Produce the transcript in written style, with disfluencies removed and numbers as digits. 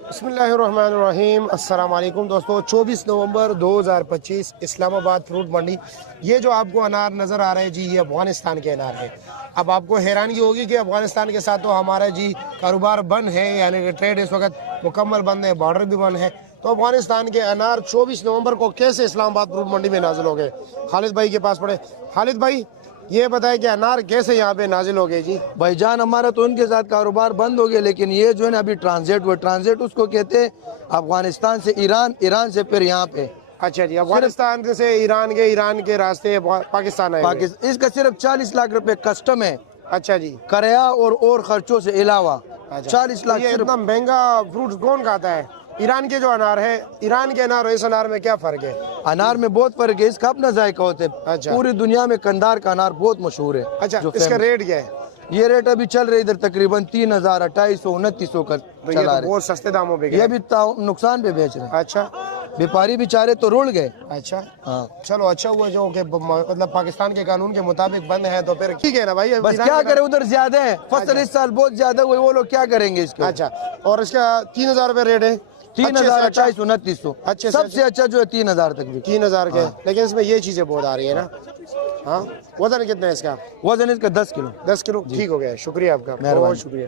बिस्मिल्लाहिर्रहमानिर्रहीम। अस्सलाम वालेकुम दोस्तों। 24 नवंबर 2025 इस्लामाबाद फ्रूट मंडी। ये जो आपको अनार नज़र आ रहे हैं जी, ये अफ़गानिस्तान के अनार है। अब आपको हैरानगी होगी कि अफ़गानिस्तान के साथ तो हमारा जी कारोबार बंद है, यानी कि ट्रेड इस वक्त मुकम्मल बंद है, बॉर्डर भी बंद है। तो अफ़गानिस्तान के अनार 24 नवंबर को कैसे इस्लामाबाद फ्रूट मंडी में नाजिल हो गए? खालिद भाई के पास पड़े। खालिद भाई, ये बताएं कि अनार कैसे यहाँ पे नाजिल हो गए जी? भाईजान, हमारा तो उनके साथ कारोबार बंद हो गया, लेकिन ये जो है ना अभी ट्रांजिट हुआ। ट्रांजिट उसको कहते हैं अफगानिस्तान से ईरान, ईरान से फिर यहाँ पे। अच्छा जी, अफगानिस्तान से ईरान के रास्ते पाकिस्तान आए हुए। इसका सिर्फ 40 लाख रुपए कस्टम है। अच्छा जी, किराया और खर्चों से अलावा 40 लाख। ये इतना महंगा फ्रूट कौन खाता है? ईरान के जो अनार है, ईरान के अनार और इस अनार में क्या फर्क है? अनार में बहुत फर्क है, इसका अपना जायका होता है। अच्छा। पूरी दुनिया में कंधार का अनार बहुत मशहूर है। अच्छा, जो इसका famous- रेट क्या है? ये रेट अभी चल रहा है इधर तकरीबन 3000, 2800, 2900 का तो ये चला तो रहा बहुत सस्ते दामों पे है। गया। ये भी नुकसान पे बेच रहे हैं। अच्छा व्यापारी बेचारे तो रुड़ गए। अच्छा, हाँ, चलो अच्छा हुआ जो कि मतलब पाकिस्तान के कानून के मुताबिक बंद है, तो फिर ठीक है ना भाई। बस ईरान क्या के करे, उधर ज्यादा है फसल। अच्छा। इस साल बहुत ज्यादा हुए, वो लोग क्या करेंगे इसके? अच्छा, और इसका 3000 रुपये रेट है। 3000, 2800, 2900। अच्छे से सबसे अच्छा जो है 3000 तक भी। 3000 के, लेकिन इसमें ये चीजें बहुत आ रही है ना। हाँ, वजन कितना है इसका? वजन इसका 10 किलो। 10 किलो। ठीक हो गया, शुक्रिया आपका, मेहरबानी। बहुत शुक्रिया।